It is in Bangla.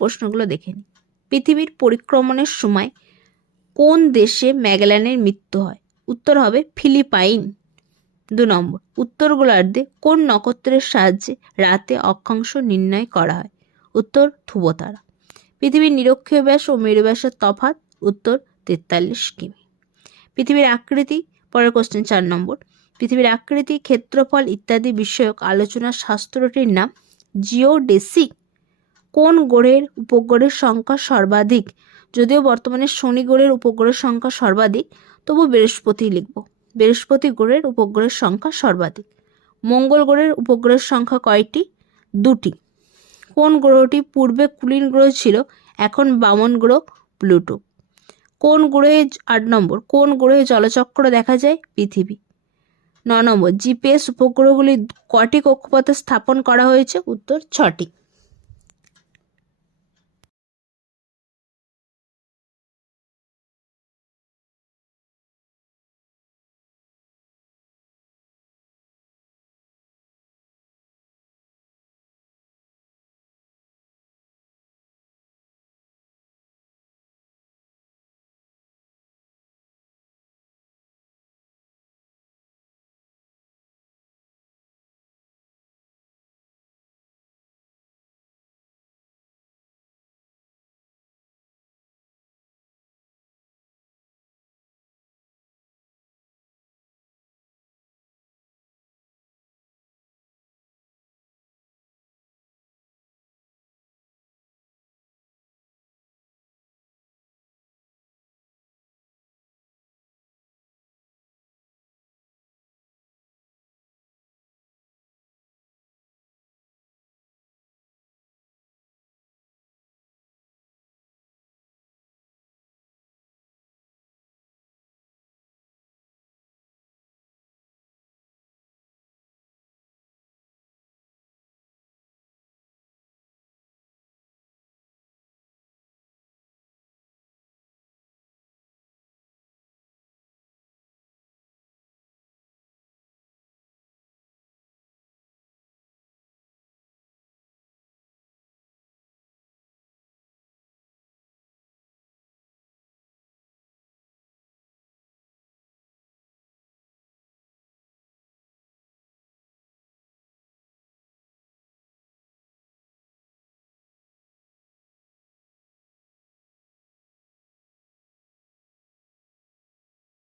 প্রশ্নগুলো দেখে নিই। পৃথিবীর পরিক্রমণের সময় কোন দেশে ম্যাগেলানের মৃত্যু হয়? উত্তর হবে ফিলিপাইন। 2 নম্বর, উত্তর গোলার্ধে কোন নক্ষত্রের সাহায্যে রাতে অক্ষাংশ নির্ণয় করা হয়? উত্তর ধ্রুবতারা। পৃথিবীর নিরক্ষীয় ব্যাস ও মেরু ব্যাসের তফাৎ? উত্তর 43 কিমি। পৃথিবীর আকৃতি, পরের কোশ্চেন 4 নম্বর, পৃথিবীর আকৃতি, ক্ষেত্রফল ইত্যাদি বিষয়ক আলোচনার শাস্ত্রটির নাম জিওডেসি। কোন গ্রহের উপগ্রহের সংখ্যা সর্বাধিক? যদিও বর্তমানে শনি গ্রহের উপগ্রহের সংখ্যা সর্বাধিক, তবু বৃহস্পতি লিখব। বৃহস্পতি গ্রহের উপগ্রহের সংখ্যা সর্বাধিক। মঙ্গল গ্রহের উপগ্রহের সংখ্যা কয়টি? 2টি। কোন গ্রহটি পূর্বে কুলীন গ্রহ ছিল, এখন বামন গ্রহ প্লুটো? কোন গ্রহে 8 নম্বর, কোন গ্রহে জলচক্র দেখা যায়? পৃথিবী। 9 নম্বর, জিপিএস উপগ্রহগুলি কটি কক্ষপথে স্থাপন করা হয়েছে? উত্তর 6টি।